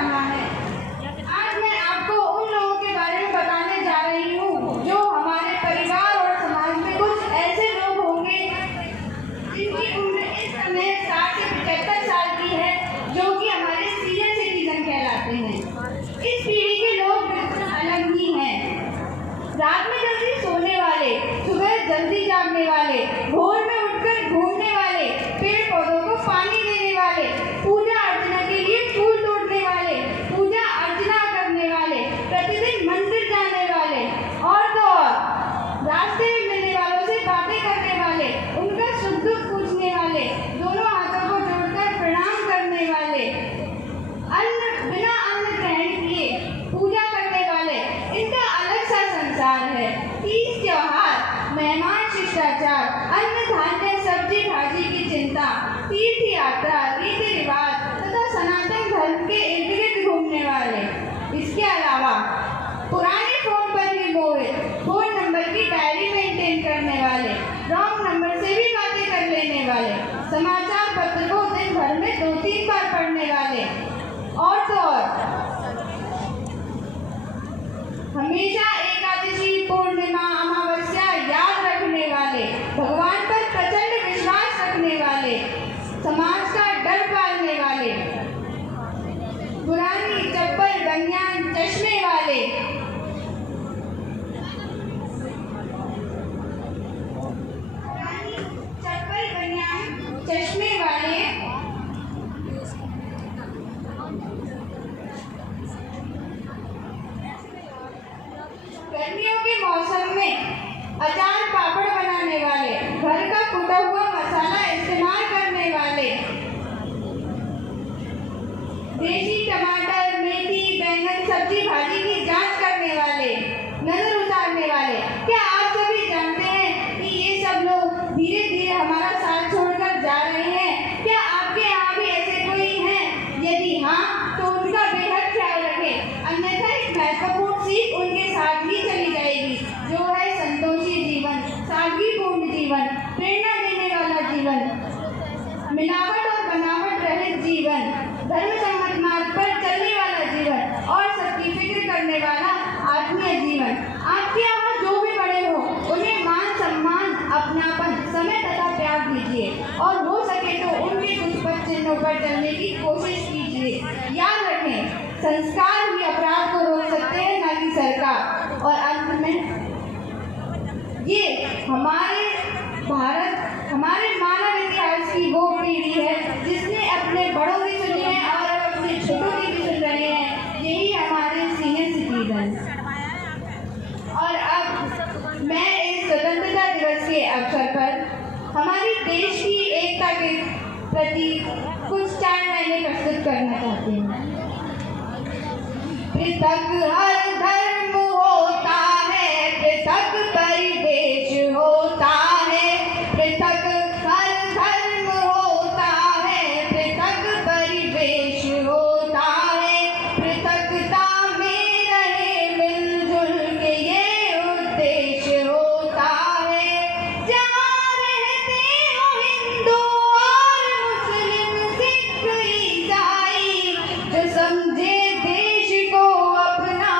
रहा है। आज मैं आपको उन लोगों के बारे में बताने जा रही हूँ जो हमारे परिवार और समाज में कुछ ऐसे लोग होंगे जिनकी उम्र इस समय 60 से 75 साल की है, जो कि हमारे सीनियर सिटीजन कहलाते हैं। इस पीढ़ी के लोग बिल्कुल अलग ही हैं। रात में जल्दी सोने वाले, सुबह जल्दी जागने वाले, भोर में उठकर घूमने वाले, पेड़ पौधों को पानी देने वाले, पूजा अर्चना के लिए फूल तोड़ने वाले, पूजा अर्चना करने वाले, प्रतिदिन मंदिर जाने वाले, और तो और रास्ते में मिलने वालों से बातें करने वाले, उनका सुख दुख पूछने वाले, दोनों हाथों को जोड़कर प्रणाम करने वाले, बिना अन्न ग्रहण किए पूजा करने वाले, इनका अलग सा संसार है। तीज त्योहार, मेहमान शिष्टाचार, अन्न धान्य सब्जी भाजी की चिंता, तीर्थ यात्रा, रीति रिवाज तथा सनातन धर्म के इर्द गिर्द घूमने वाले। इसके अलावा पुराने फोन पर ही मोहित, फोन नंबर की डायरी मेंटेन करने वाले, रॉन्ग नंबर से भी बातें कर लेने वाले, समाचार पत्र को दिन भर में 2-3 बार पढ़ने वाले, और तो और हमेशा एकादशी, पूर्णिमा, अमावस्या याद रखने वाले, भगवान पर प्रचंड विश्वास रखने वाले, समाज का डर पालने वाले, पुरानी चप्पल बनियान चश्मे वाले, गर्मियों के मौसम में अचार पापड़ बनाने वाले, घर का कुटा हुआ मसाला इस्तेमाल करने वाले, देसी टमाटर, मेथी, बैंगन, सब्जी भाजी की जांच करने वाले, नजर उतारने वाले। क्या आप सभी जानते हैं कि ये सब लोग धीरे धीरे हमारा साथ छोड़कर जा रहे हैं? क्या आपके यहाँ भी ऐसे कोई हैं? यदि हाँ, तो उनका बेहद ख्याल रखें, अन्यथा एक महत्वपूर्ण सीख उनके साथ ही चली जाएगी, जो है संतोषी जीवन, सादगीपूर्ण जीवन, प्रेरणा देने वाला जीवन, मिलावट और बनावट रहित जीवन, धर्म सम्मत मार्ग पर चलने वाला जीवन और सबकी फिक्र करने वाला आत्मीय जीवन। आपके यहाँ जो भी बड़े हो, उन्हें मान सम्मान, अपनापन, समय तथा प्यार दीजिए, और हो सके तो उनके कुछ पथ चिन्हों पर चलने की कोशिश कीजिए। याद रखें, संस्कार ही अपराध को रोक सकते हैं, न कि सरकार। और अंत में ये हमारे भारत, हमारे मानव इतिहास की वो पीढ़ी है जिसने अपने बड़ों की सुनी है और अब अपने छोटों की भी सुन रहे हैं। यही हमारे सीनियर सिटीजन। और अब मैं इस स्वतंत्रता दिवस के अवसर पर हमारी देश की एकता के प्रति कुछ 4 लाइनें प्रस्तुत करना चाहती हूँ। पृथक हर धर्म होता है, पृथक परिवेश होता है, पृथक हर धर्म होता है, पृथक परिवेश होता है, पृथकता में रहे मिलजुल के ये उद्देश्य होता है। जहाँ रहते हो हिंदू और मुस्लिम, सिख, ईसाई, जो समझे देश को अपना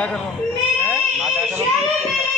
क्या कर रहा हूँ? मेरा ना क्या कर रहा हूँ?